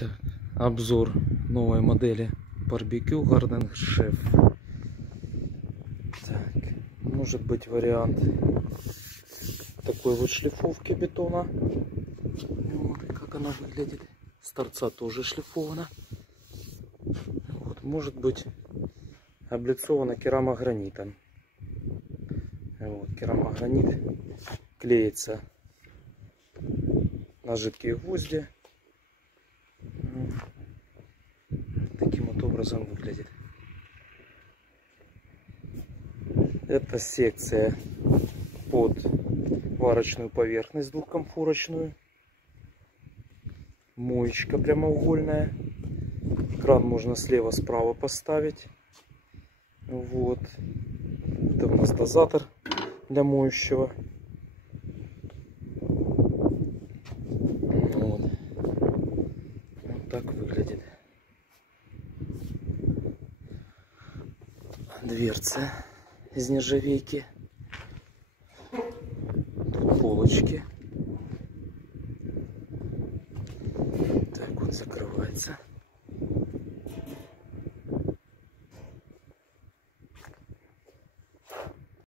Так, обзор новой модели Barbecue Garden Chef. Так, может быть вариант такой вот шлифовки бетона. Вот как она выглядит. С торца тоже шлифована. Вот, может быть облицована керамогранитом. Вот, керамогранит клеится на жидкие гвозди. Таким вот образом выглядит. Это секция под варочную поверхность двухкомфорочную. Моечка прямоугольная. Кран можно слева-справа поставить. Вот. Это у нас дозатор для моющего. Вот. Вот так выглядит. Дверца из нержавейки. Тут полочки. Так вот закрывается.